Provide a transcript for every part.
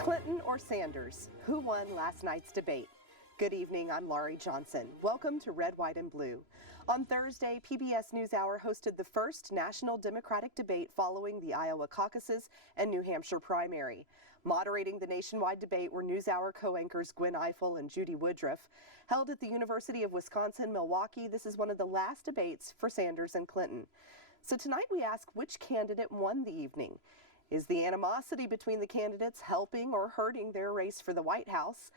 Clinton or Sanders? Who won last night's debate? Good evening, I'm Laurie Johnson. Welcome to Red, White, and Blue. On Thursday, PBS NewsHour hosted the first national Democratic debate following the Iowa caucuses and New Hampshire primary. Moderating the nationwide debate were NewsHour co-anchors Gwen Ifill and Judy Woodruff. Held at the University of Wisconsin-Milwaukee, this is one of the last debates for Sanders and Clinton. So tonight we ask which candidate won the evening. Is the animosity between the candidates helping or hurting their race for the White House?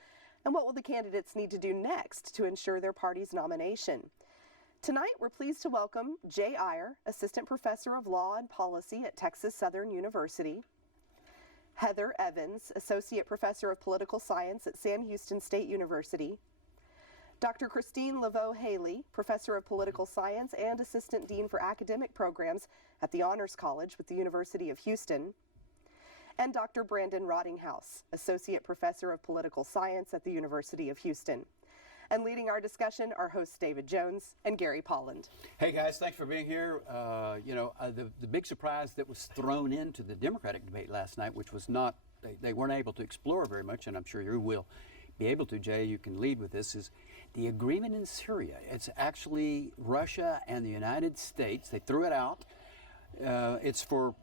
And what will the candidates need to do next to ensure their party's nomination? Tonight, we're pleased to welcome Jay Iyer, Assistant Professor of Law and Policy at Texas Southern University, Heather Evans, Associate Professor of Political Science at Sam Houston State University, Dr. Christine Laveau-Haley, Professor of Political Science and Assistant Dean for Academic Programs at the Honors College with the University of Houston, and Dr. Brandon Rottinghouse, Associate Professor of Political Science at the University of Houston. And leading our discussion are hosts David Jones and Gary Polland. Hey guys, thanks for being here. The big surprise that was thrown into the Democratic debate last night, which was not, they weren't able to explore very much, and I'm sure you will be able to, Jay, you can lead with this, is the agreement in Syria. It's actually Russia and the United States. They threw it out. It's for,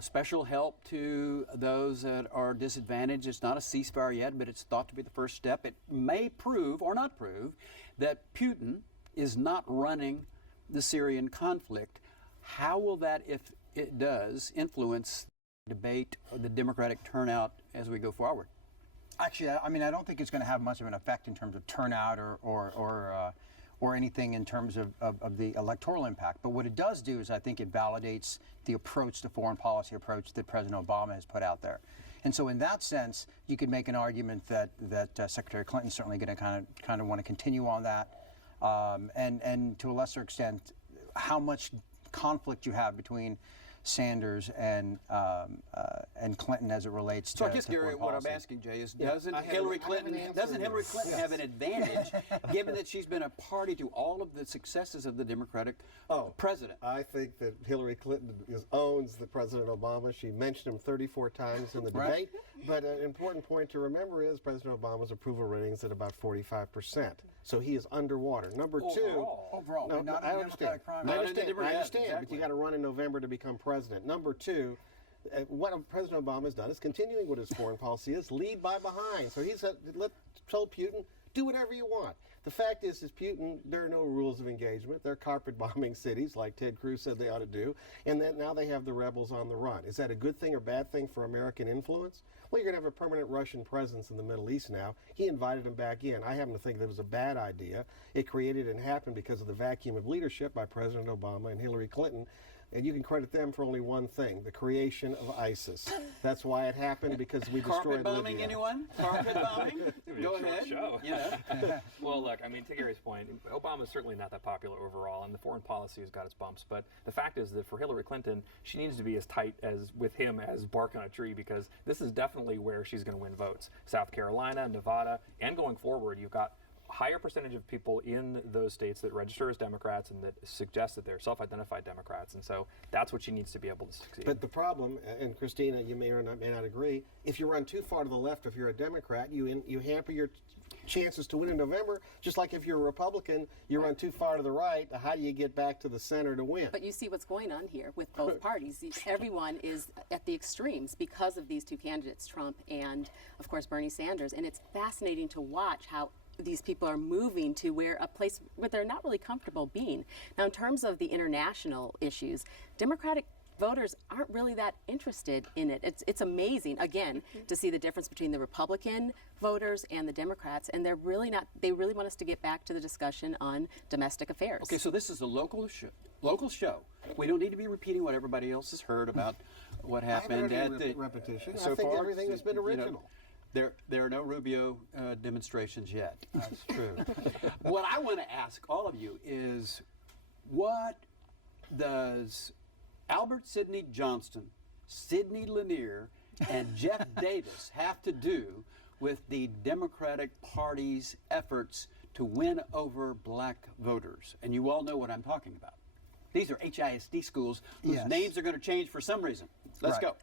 special help to those that are disadvantaged. It's not a ceasefire yet, but it's thought to be the first step. It may prove or not prove that Putin is not running the Syrian conflict. How will that, if it does, influence the debate or the Democratic turnout as we go forward? Actually, I don't think it's going to have much of an effect in terms of turnout or anything in terms of the electoral impact. But what it does do is I think it validates the approach, the foreign policy approach that President Obama has put out there. And so in that sense, you could make an argument that Secretary Clinton's certainly going to kind of want to continue on that. And to a lesser extent, how much conflict you have between Sanders and Clinton as it relates to. So I guess, Gary, what I'm asking, Jay, is doesn't Hillary Clinton have an advantage, given that she's been a party to all of the successes of the Democratic president? I think that Hillary Clinton owns the President Obama. She mentioned him 34 times in the debate. Right. But an important point to remember is President Obama's approval ratings at about 45%. So he is underwater. Number two, overall, no, not I understand. primary. I understand, Exactly. but you got to run in November to become president. Number two, what President Obama has done is continuing what his foreign policy is, lead by behind. So he's told Putin, do whatever you want. The fact is Putin, there are no rules of engagement. They're carpet bombing cities like Ted Cruz said they ought to do. And then now they have the rebels on the run. Is that a good thing or bad thing for American influence? Well, you're going to have a permanent Russian presence in the Middle East now. He invited him back in. I happen to think that was a bad idea. It created and happened because of the vacuum of leadership by President Obama and Hillary Clinton. And you can credit them for only one thing, the creation of ISIS. That's why it happened, because we destroyed Carpet bombing, Libya. anyone? Carpet bombing? Go ahead. Show. Yeah. Well, look, to Gary's point, Obama's certainly not that popular overall, and the foreign policy has got its bumps. But the fact is that for Hillary Clinton, she needs to be as tight as with him as bark on a tree, because this is definitely where she's going to win votes. South Carolina, Nevada, and going forward, you've got higher percentage of people in those states that register as Democrats and that suggest that they're self-identified Democrats, and so that's what she needs to be able to succeed. But the problem, and Christina, you may or may not agree, if you run too far to the left, if you're a Democrat, you hamper your chances to win in November, just like if you're a Republican, you run too far to the right, how do you get back to the center to win? But you see what's going on here with both parties. Everyone is at the extremes because of these two candidates, Trump and, of course, Bernie Sanders, and it's fascinating to watch how these people are moving to a place where they're not really comfortable being. Now, in terms of the international issues, Democratic voters aren't really that interested in it. It's amazing, again, to see the difference between the Republican voters and the Democrats, and they're really not. They really want us to get back to the discussion on domestic affairs. Okay, so this is a local show. We don't need to be repeating what everybody else has heard about what happened I haven't heard at any the repetition. so I think far. everything has been original. There are no Rubio demonstrations yet. That's true. What I want to ask all of you is, what does Albert Sidney Johnston, Sidney Lanier, and Jeff Davis have to do with the Democratic Party's efforts to win over black voters? And you all know what I'm talking about. These are HISD schools whose Yes. names are going to change for some reason. Let's Right. go.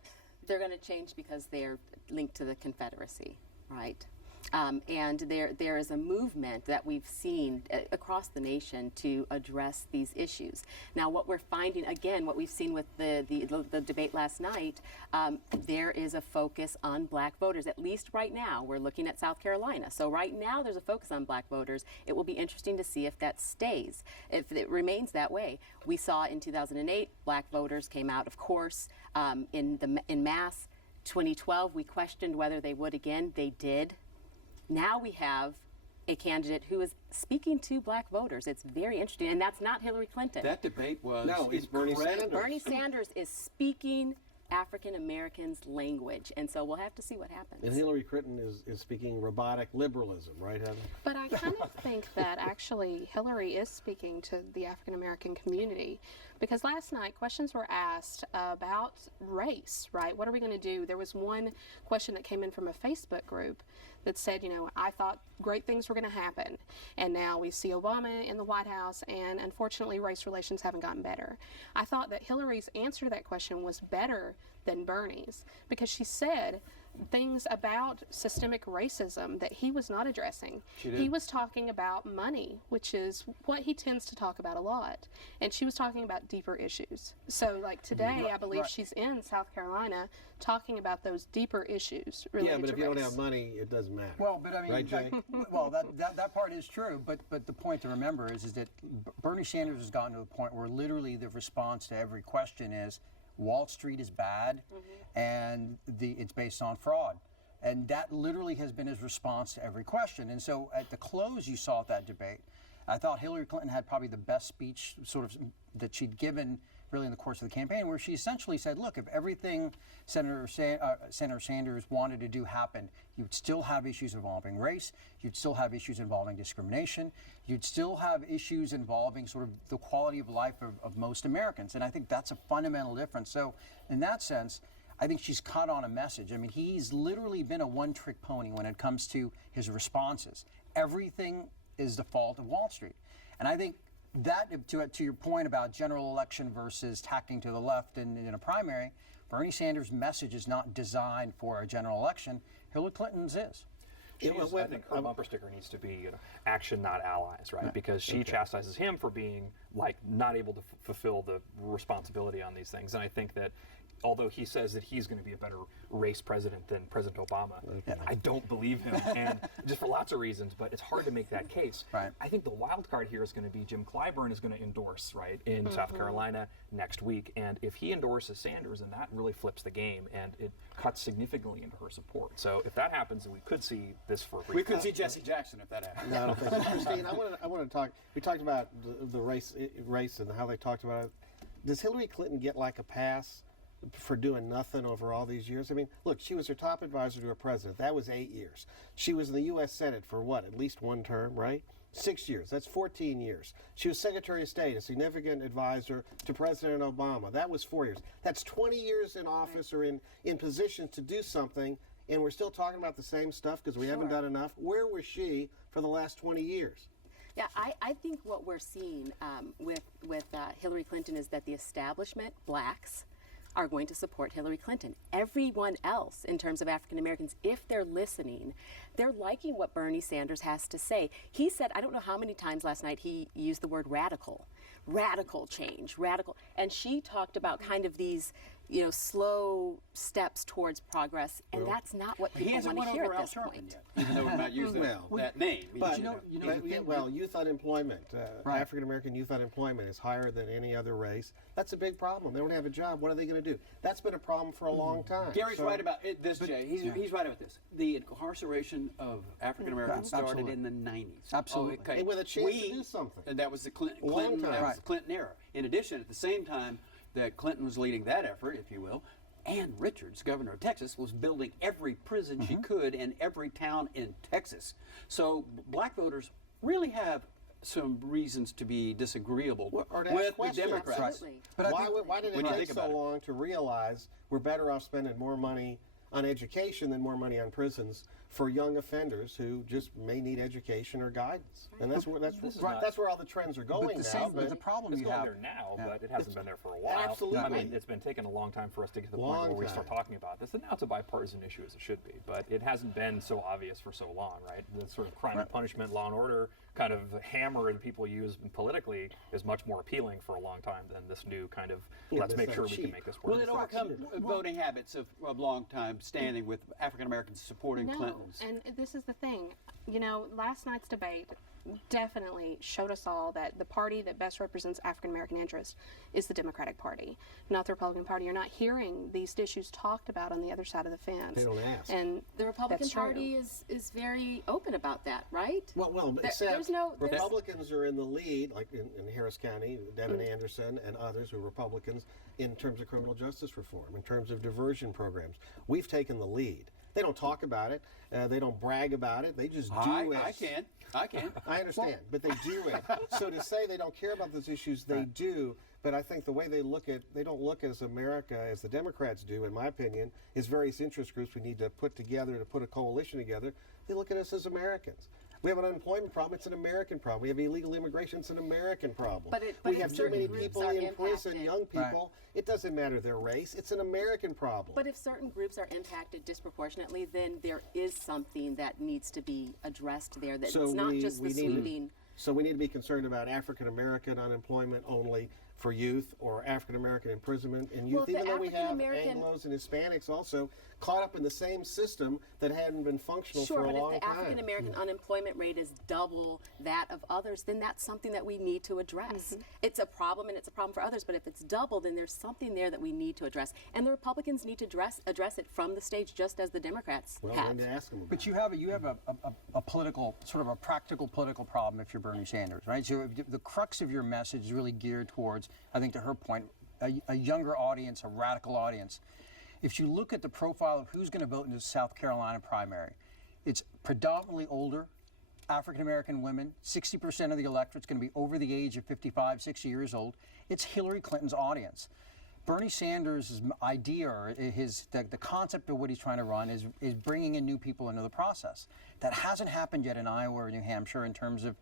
They're going to change because they're linked to the Confederacy, right? And there is a movement that we've seen across the nation to address these issues. Now, what we're finding, again, what we've seen with the debate last night, there is a focus on black voters. At least right now, we're looking at South Carolina. So right now, there's a focus on black voters. It will be interesting to see if that stays, if it remains that way. We saw in 2008, black voters came out, of course, in mass. 2012, we questioned whether they would again. They did. Now we have a candidate who is speaking to black voters. It's very interesting, and that's not Hillary Clinton. That debate was No, it's Bernie incredible. Sanders. Bernie Sanders is speaking African Americans' language, and so we'll have to see what happens. And Hillary Clinton is speaking robotic liberalism, right, Heather? But I kind of think that actually Hillary is speaking to the African American community, because last night questions were asked about race, right? What are we going to do? There was one question that came in from a Facebook group that said, you know, I thought great things were going to happen, and now we see Obama in the White House, and unfortunately race relations haven't gotten better. I thought that Hillary's answer to that question was better than Bernie's, because she said things about systemic racism that he was not addressing. He was talking about money, which is what he tends to talk about a lot, and she was talking about deeper issues. So like today, I believe she's in South Carolina talking about those deeper issues related Yeah, but to if you don't race. have money, it doesn't matter. Well, but I mean, Right, Jay? well, that part is true. But the point to remember is that Bernie Sanders has gotten to the point where literally the response to every question is Wall Street is bad, and it's based on fraud. And that literally has been his response to every question. And so at the close you saw at that debate, I thought Hillary Clinton had probably the best speech sort of that she'd given really in the course of the campaign, where she essentially said, look, if everything Senator Sanders wanted to do happened, you'd still have issues involving race, you'd still have issues involving discrimination, you'd still have issues involving sort of the quality of life of most Americans. And I think that's a fundamental difference. So in that sense, I think she's caught on a message. I mean, he's literally been a one-trick pony when it comes to his responses. Everything is the fault of Wall Street. And I think that, to your point about general election versus tacking to the left in a primary, Bernie Sanders' message is not designed for a general election. Hillary Clinton's is. I think her bumper sticker needs to be, action, not allies, right? Because she chastises him for being not able to fulfill the responsibility on these things. And I think that although he says that he's going to be a better race president than President Obama, I don't believe him, and just for lots of reasons, but it's hard to make that case. Right. I think the wild card here is going to be Jim Clyburn is going to endorse, right, in South Carolina next week, and if he endorses Sanders, then that really flips the game, and it cuts significantly into her support. So if that happens, then we could see this for a brief We could time. see Jesse Jackson if that happened. No, I don't think so. Christine, I want to talk. We talked about the race and how they talked about it. Does Hillary Clinton get like a pass for doing nothing over all these years? I mean, look, she was her top advisor to a president. That was 8 years. She was in the U.S. Senate for what, at least one term, right? 6 years. That's 14 years. She was Secretary of State, a significant advisor to President Obama. That was 4 years. That's 20 years in office or in positions to do something, and we're still talking about the same stuff because we haven't done enough. Where was she for the last 20 years? Yeah, I think what we're seeing with Hillary Clinton is that the establishment, blacks, are going to support Hillary Clinton. Everyone else, in terms of African Americans, if they're listening, they're liking what Bernie Sanders has to say. He said, I don't know how many times last night he used the word radical change, radical. And she talked about kind of these, slow steps towards progress, and that's not what He people hasn't want won to hear over at Al this Sharpton point. yet, even though we're not using that name. But, thing- youth unemployment, Right. African American youth unemployment is higher than any other race. That's a big problem. They don't have a job. What are they going to do? That's been a problem for a long time. Gary's So- right about this, Jay. He's right about this. The incarceration of African Americans started Absolutely. in the 90s. Absolutely. Okay. And with a chance to do something. And that was the Clinton long time. that was Right. the Clinton era. In addition, at the same time that Clinton was leading that effort, if you will, Ann Richards, governor of Texas, was building every prison she could in every town in Texas. So black voters really have some reasons to be disagreeable Or to ask with the questions. Democrats. Absolutely. But I think Why did it when you take think about so it. long to realize we're better off spending more money on education than more money on prisons for young offenders who just may need education or guidance. And that's where that's where all the trends are going now. But the problem It's you going have there now, Yeah. but it hasn't been there for a while. Absolutely. I mean, it's been taking a long time for us to get to the point Long where we start time. talking about this. And now it's a bipartisan issue, as it should be. But it hasn't been so obvious for so long, right? The sort of crime and punishment, law and order kind of hammer that people use politically is much more appealing for a long time than this new kind of, let's it's make not sure we can cheap. make this work. Will it overcome voting habits of long time standing with African Americans supporting No, Clintons? and this is the thing. You know, last night's debate definitely showed us all that the party that best represents African American interests is the Democratic Party, not the Republican Party. You're not hearing these issues talked about on the other side of the fence. They don't ask. And The Republican that's true. Party is very open about that, right? Well, There- except there's no- there's- Republicans are in the lead, like in Harris County, Devin Anderson and others who are Republicans, in terms of criminal justice reform, in terms of diversion programs. We've taken the lead. They don't talk about it. They don't brag about it. They just do it. I can. I understand, but they do it. So to say they don't care about those issues, they do. But I think the way they don't look as America as the Democrats do, in my opinion, is various interest groups we need to put together to put a coalition together. They look at us as Americans. We have an unemployment problem. It's an American problem. We have illegal immigration. It's an American problem. But we if have too certain many groups people are in prison, impacted- young people. It doesn't matter their race. It's an American problem. But if certain groups are impacted disproportionately, then there is something that needs to be addressed there. That it's not just the sweeping. So we need to be concerned about African American unemployment only for youth, or African American imprisonment in youth, Well, if even the though we have African-American- Anglos and Hispanics also caught up in the same system that hadn't been functional Sure, for a but long if the time. African American unemployment rate is double that of others, then that's something that we need to address. It's a problem, and it's a problem for others, but if it's double, then there's something there that we need to address. And the Republicans need to address it from the stage, just as the Democrats Well, have. then to ask them about But you have a political, sort of a practical political problem if you're Bernie Sanders, right? So the crux of your message is really geared towards, I think to her point, a younger audience, a radical audience. If you look at the profile of who's going to vote in the South Carolina primary, it's predominantly older, African American women. 60% of the electorate's going to be over the age of 55, 60 years old. It's Hillary Clinton's audience. Bernie Sanders' idea, or the concept of what he's trying to run is bringing in new people into the process. That hasn't happened yet in Iowa or New Hampshire in terms of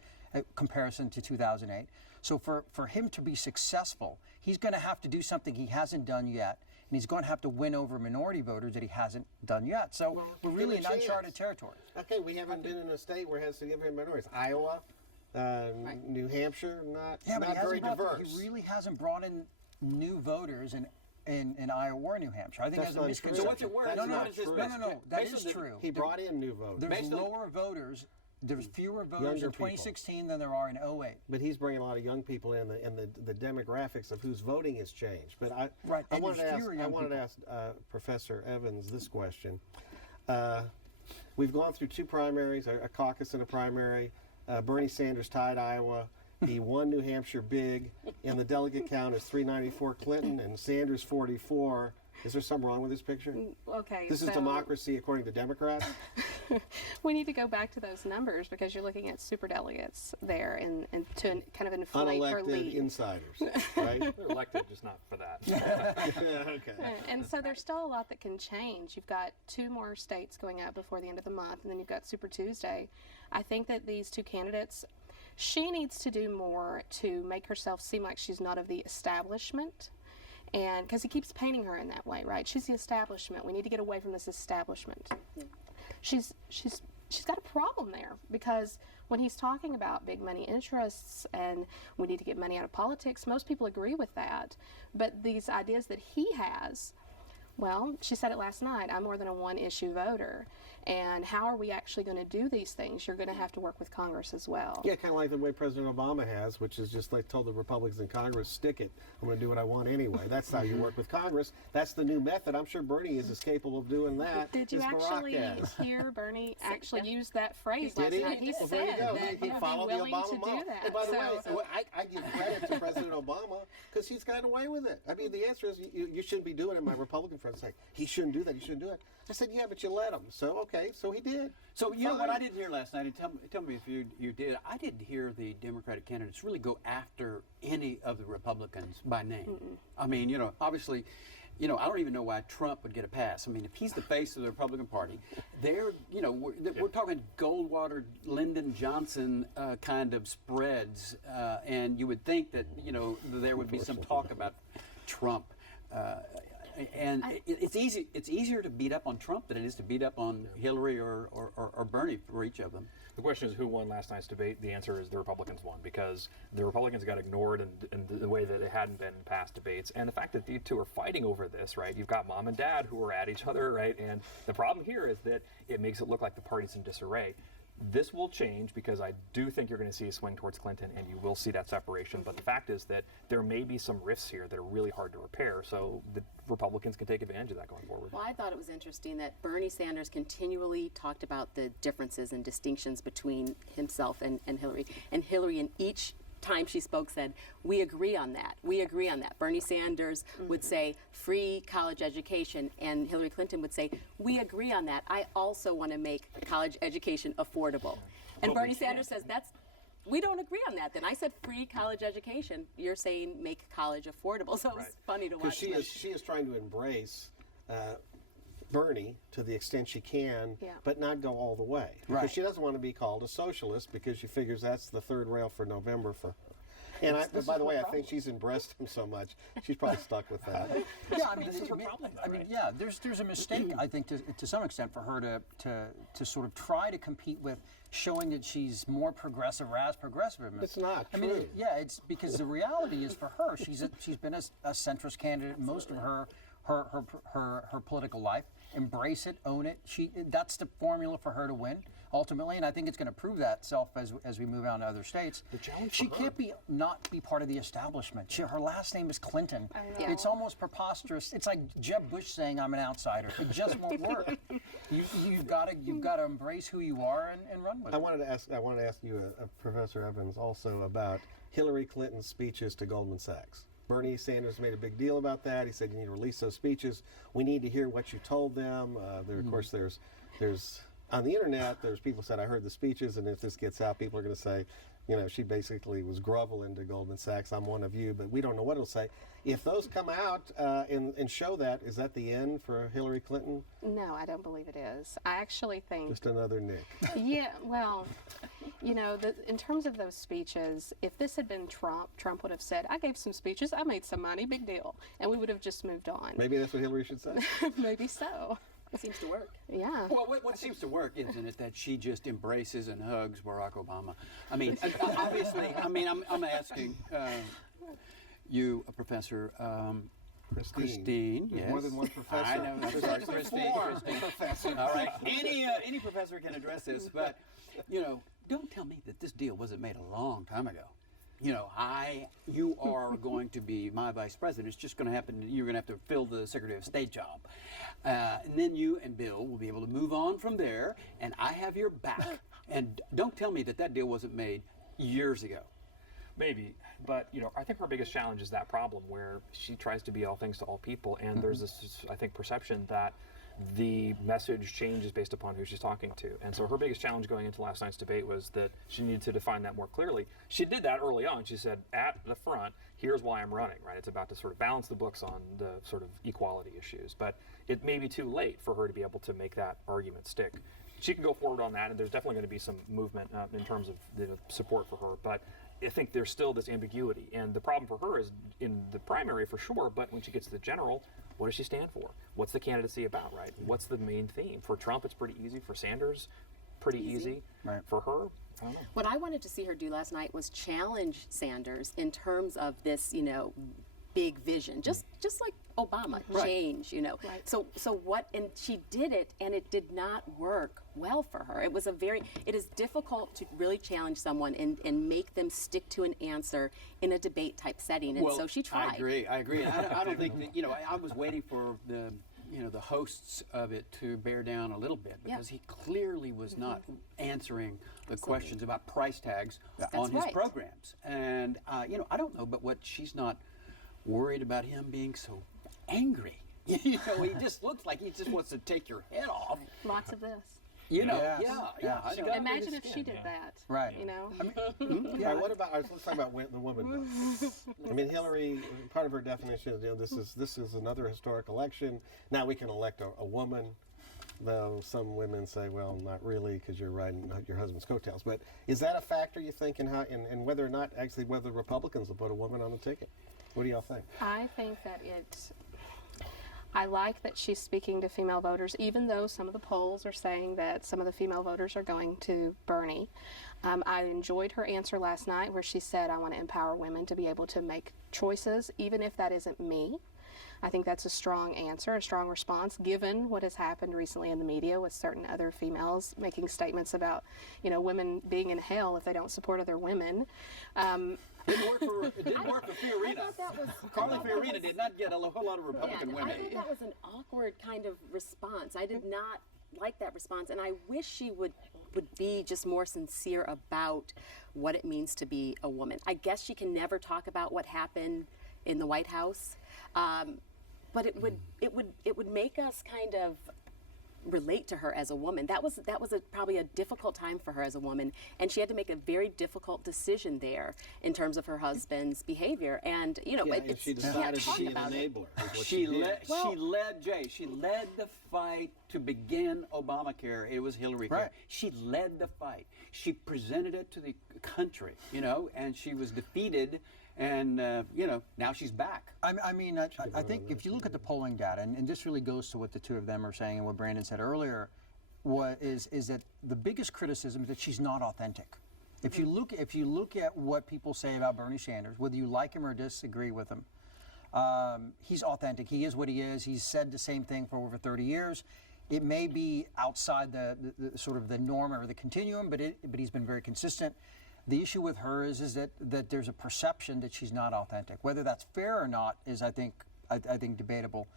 comparison to 2008. So for him to be successful, he's going to have to do something he hasn't done yet, and he's going to have to win over minority voters that he hasn't done yet. So we're really in give him a uncharted chance. territory. Okay, we haven't been in a state where it has significant minorities. Iowa, New Hampshire, not very diverse. He really hasn't brought in new voters in Iowa or New Hampshire. I think That's that's a not misconception. true. So what's it worth? That's No, not no, true. no. That Based is on the- true. He brought in new voters. There's Based on- lower voters. There's fewer voters Younger in people. 2016 than there are in 08. But he's bringing a lot of young people in, and the demographics of who's voting has changed. But I and wanted to there's ask, fewer I young wanted to people. ask Professor Evans this question. We've gone through two primaries, a caucus and a primary. Bernie Sanders tied Iowa. He won New Hampshire big, and the delegate count is 394 Clinton and Sanders 44. Is there something wrong with this picture? Okay, This is so democracy according to Democrats? we need to go back to those numbers because you're looking at superdelegates there and to kind of inflate her Unelected lead. insiders, right? They're elected, just not for that. Okay. And so there's still a lot that can change. You've got 2 more states going up before the end of the month, and then you've got Super Tuesday. I think that these 2 candidates, she needs to do more to make herself seem like she's not of the establishment. And because he keeps painting her in that way, right? She's the establishment. We need to get away from this establishment. She's got a problem there because when he's talking about big money interests and we need to get money out of politics, most people agree with that. But these ideas that he has, well, she said it last night, I'm more than a one-issue voter. And how are we actually going to do these things? You're going to have to work with Congress as well. Yeah, kind of like the way President Obama has, which is just like told the Republicans in Congress, stick it. I'm going to do what I want anyway. That's how you work with Congress. That's the new method. I'm sure Bernie is as capable of doing that Did you as Barack actually has. hear Bernie actually use that phrase Did last he? night? He Well, there you said go. that He he would be followed the willing Obama to model. do that. And by the way, So- I give credit to President Obama because he's gotten away with it. I mean, the answer is you shouldn't be doing it. My Republican friends say, he shouldn't do that. You shouldn't do it. I said, yeah, but you let him. So, okay, so he did. So you know what Fine. I didn't hear last night, and tell me if you did. I didn't hear the Democratic candidates really go after any of the Republicans by name. I mean, you know, obviously, you know, I don't even know why Trump would get a pass. I mean, if he's the face of the Republican Party, they're, you know, we're talking Goldwater, Lyndon Johnson kind of spreads, and you would think that, you know, there would be some talk about Trump. It's easier to beat up on Trump than it is to beat up on Hillary or Bernie for each of them. The question is who won last night's debate. The answer is the Republicans won, because the Republicans got ignored in the way that it hadn't been in past debates. And the fact that these two are fighting over this, right? You've got mom and dad who are at each other, right? And the problem here is that it makes it look like the party's in disarray. This will change, because I do think you're going to see a swing towards Clinton, and you will see that separation. But the fact is that there may be some rifts here that are really hard to repair, so the Republicans can take advantage of that going forward. Well, I thought it was interesting that Bernie Sanders continually talked about the differences and distinctions between himself and Hillary. And Hillary, in each time she spoke, said, we agree on that. We agree on that. Bernie Sanders would say free college education, and Hillary Clinton would say, we agree on that. I also want to make college education affordable. And Bernie Sanders says, we don't agree on that. Then I said free college education. You're saying make college affordable. So it was funny to watch. Because she is trying to embrace Bernie to the extent she can, but not go all the way. Because she doesn't want to be called a socialist, because she figures that's the third rail for November for her. And by the way, I think she's embraced him so much, she's probably stuck with that. Yeah, I mean, yeah, there's a mistake, I think, to some extent, for her to sort of try to compete with showing that she's more progressive or as progressive. It's not I true. mean, it's because the reality is, for her, she's been a centrist candidate most of her political life. Embrace it, own it. That's the formula for her to win ultimately, and I think it's going to prove that itself as we move on to other states. The challenge she for her. can't not be part of the establishment. Her last name is Clinton. It's almost preposterous. It's like Jeb Bush saying I'm an outsider. It just won't work. You've got to embrace who you are and run with it. I wanted to ask you, Professor Evans, also about Hillary Clinton's speeches to Goldman Sachs. Bernie Sanders made a big deal about that. He said, you need to release those speeches. We need to hear what you told them. Of course, there's on the internet, there's people said, I heard the speeches, and if this gets out, people are going to say, you know, she basically was groveling to Goldman Sachs, I'm one of you, but we don't know what it'll say. If those come out and show that, is that the end for Hillary Clinton? No, I don't believe it is. I actually think... Just another Nick. Yeah, well, you know, in terms of those speeches, if this had been Trump would have said, I gave some speeches, I made some money, big deal. And we would have just moved on. Maybe that's what Hillary should say. Maybe so. It seems to work. Yeah. Well, what seems to work, isn't it, that she just embraces and hugs Barack Obama? I mean, obviously, I'm asking you, Professor Christine. There's yes. more than one professor. I know. I'm sorry, Christine. All right. Any professor can address this, but, you know, don't tell me that this deal wasn't made a long time ago. You know, you are going to be my vice president. It's just going to happen. You're going to have to fill the Secretary of State job. And then you and Bill will be able to move on from there, and I have your back. And don't tell me that deal wasn't made years ago. Maybe, but you know, I think her biggest challenge is that problem where she tries to be all things to all people, and there's this, I think, perception that the message changes based upon who she's talking to. And so her biggest challenge going into last night's debate was that she needed to define that more clearly. She did that early on. She said, at the front, here's why I'm running, right? It's about to sort of balance the books on the sort of equality issues. But it may be too late for her to be able to make that argument stick. She can go forward on that, and there's definitely going to be some movement in terms of the support for her. But I think there's still this ambiguity. And the problem for her is in the primary for sure, but when she gets to the general, what does she stand for? What's the candidacy about, right? What's the main theme? For Trump, it's pretty easy. For Sanders, pretty easy. Right. For her, I don't know. What I wanted to see her do last night was challenge Sanders in terms of this, you know, big vision, just like Obama, change, you know. Right. So what, and she did it, and it did not work well for her. It is difficult to really challenge someone and make them stick to an answer in a debate type setting, and so she tried. I agree. And I don't think that, you know, I was waiting for the hosts of it to bear down a little bit, because he clearly was not answering the questions about price tags on his programs. And, you know, I don't know, but what she's not worried about him being so angry. You know, he just looks like he just wants to take your head off. Lots of this. You know, Yes. yeah. She I got got Imagine under if his she skin. did that. Right. You know. All right, what about? Let's talk about the woman vote. I mean, Hillary. Part of her definition is, this is another historic election. Now we can elect a woman. Though some women say, well, not really, because you're riding your husband's coattails. But is that a factor, you think, in whether or not whether Republicans will put a woman on the ticket? What do y'all think? I think that I like that she's speaking to female voters, even though some of the polls are saying that some of the female voters are going to Bernie. I enjoyed her answer last night where she said, I want to empower women to be able to make choices, even if that isn't me. I think that's a strong answer, a strong response, given what has happened recently in the media with certain other females making statements about, women being in hell if they don't support other women. It didn't work for Fiorina. Carly Fiorina did not get a whole lot of Republican I women. think that was an awkward kind of response. I did not like that response, and I wish she would be just more sincere about what it means to be a woman. I guess she can never talk about what happened in the White House, but it would make us kind of relate to her as a woman. That was probably a difficult time for her as a woman, and she had to make a very difficult decision there in terms of her husband's behavior. And And she decided to be an enabler. Is what She did. led the fight to begin Obamacare. It was Hillary Care. Right. She led the fight. She presented it to the country, and she was defeated. And, now she's back. I mean, I think if you look at the polling data, and this really goes to what the two of them are saying and what Brandon said earlier, is that the biggest criticism is that she's not authentic. If you look at what people say about Bernie Sanders, whether you like him or disagree with him, he's authentic. He is what he is. He's said the same thing for over 30 years. It may be outside the sort of the norm or the continuum, but he's been very consistent. The issue with her is that there's a perception that she's not authentic. Whether that's fair or not is, I think debatable.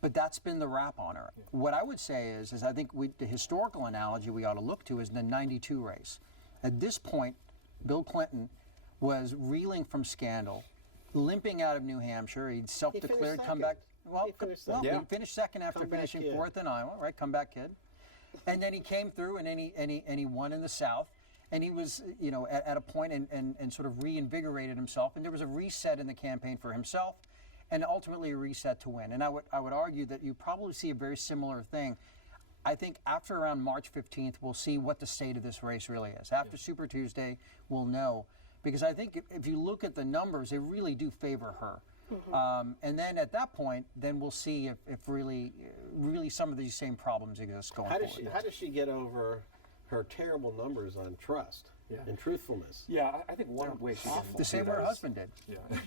But that's been the rap on her. Yeah. What I would say is I think the historical analogy we ought to look to is the '92 race. At this point, Bill Clinton was reeling from scandal, limping out of New Hampshire. He'd self-declared comeback. He finished second after finishing fourth in Iowa, right? Comeback kid. And then he came through and he won in the South. And he was, at a point and sort of reinvigorated himself. And there was a reset in the campaign for himself, and ultimately a reset to win. And I would argue that you probably see a very similar thing. I think after around March 15th, we'll see what the state of this race really is. After Super Tuesday, we'll know. Because I think if you look at the numbers, they really do favor her. Mm-hmm. And then at that point, then we'll see if really some of these same problems exist going forward. How does she get over her terrible numbers on trust and truthfulness? Yeah, I think one way she can the same way her husband did.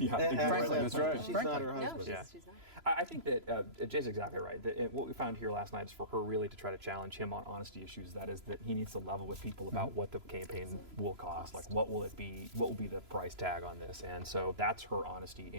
Frankly, that's right. She's not her husband. She's not. I think that Jay's exactly right. What we found here last night is for her really to try to challenge him on honesty issues. That is that he needs to level with people about what the campaign will cost. Like, what will it be? What will be the price tag on this? And so that's her honesty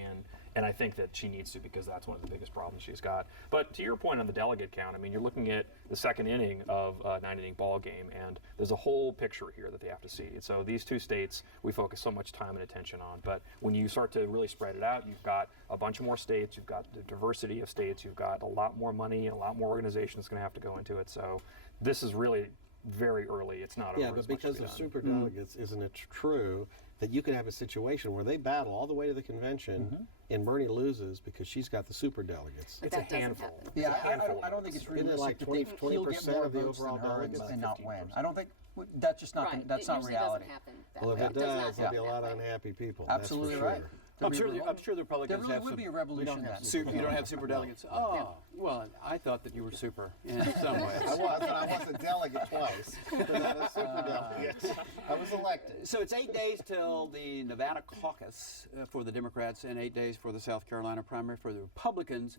and I think that she needs to, because that's one of the biggest problems she's got. But to your point on the delegate count, I mean, you're looking at the second inning of a 9-inning ball game, and there's a whole picture here that they have to see. And so these two states we focus so much time and attention on. But when you start to really spread it out, you've got a bunch more states, you've got the diversity of states, you've got a lot more money and a lot more organization that's going to have to go into it. So this is really very early. It's not over. Yeah, but because of superdelegates, isn't it true that you could have a situation where they battle all the way to the convention and Bernie loses because she's got the superdelegates? It's a handful. Yeah, I don't think it's realistic like to think he'll get 20% more of the votes than overall her delegates? and not win. I don't think that's just not Right. that's It not usually reality. doesn't happen that Well, if way. it does not does, there'll be a happen lot that of way. unhappy people. Absolutely that's for right. sure. I'm sure the There Republicans really have would some. be a revolution then. You don't have super delegates. Oh, well, I thought that you were super in some ways. I was a delegate twice, but not a superdelegate. I was elected. So it's 8 days till the Nevada caucus for the Democrats and 8 days for the South Carolina primary for the Republicans.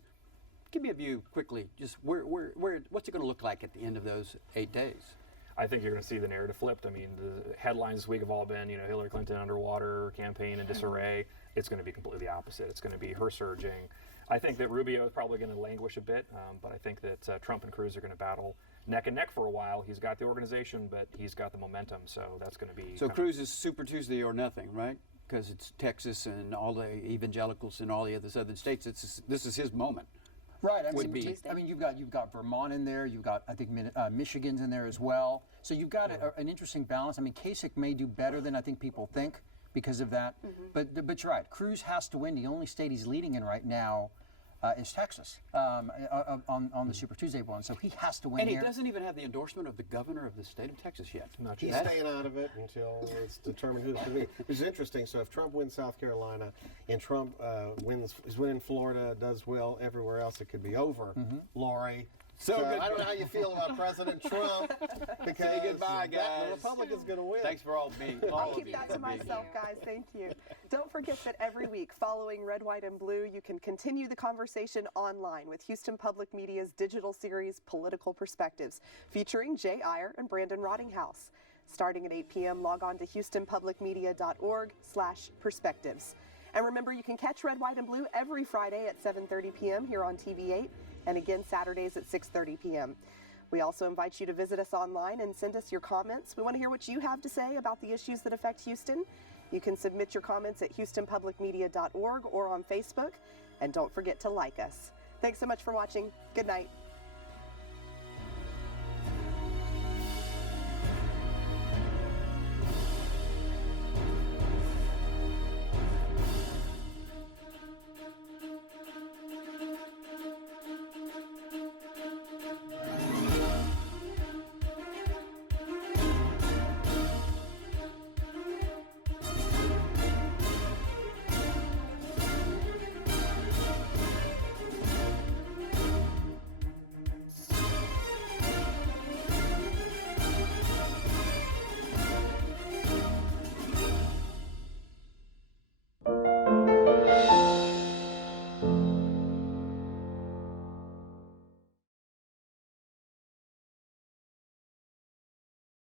Give me a view quickly. Just what's it going to look like at the end of those 8 days? I think you're going to see the narrative flipped. I mean, the headlines this week have all been, Hillary Clinton underwater, campaign in disarray. It's going to be completely opposite. It's going to be her surging. I think that Rubio is probably going to languish a bit, but I think that Trump and Cruz are going to battle neck and neck for a while. He's got the organization, but he's got the momentum, so that's going to be. So Cruz is Super Tuesday or nothing, right? Because it's Texas and all the evangelicals and all the other southern states. This is his moment. Right. I would mean, be. I mean, you've got Vermont in there. You've got, I think, Michigan's in there as well. So you've got an interesting balance. I mean, Kasich may do better than I think people think because of that. But you're right. Cruz has to win. The only state he's leading in right now is Texas on the Super Tuesday one. So he has to win And he here. doesn't even have the endorsement of the governor of the state of Texas yet. He's staying out of it until it's determined who it's going to be. Which is interesting. So if Trump wins South Carolina and Trump is winning Florida, does well everywhere else, it could be over. Lori. So good. I don't know how you feel about President Trump. Because Say goodbye, guys. The Republican's going to win. Thanks for all being. I'll all of keep you that for to being myself, here. guys. Thank you. Don't forget that every week, following Red, White, and Blue, you can continue the conversation online with Houston Public Media's digital series, Political Perspectives, featuring Jay Iyer and Brandon Rottinghouse. Starting at 8 p.m., log on to houstonpublicmedia.org/perspectives. And remember, you can catch Red, White, and Blue every Friday at 7:30 p.m. here on TV8, and again Saturdays at 6:30 p.m. We also invite you to visit us online and send us your comments. We want to hear what you have to say about the issues that affect Houston. You can submit your comments at houstonpublicmedia.org or on Facebook. And don't forget to like us. Thanks so much for watching. Good night.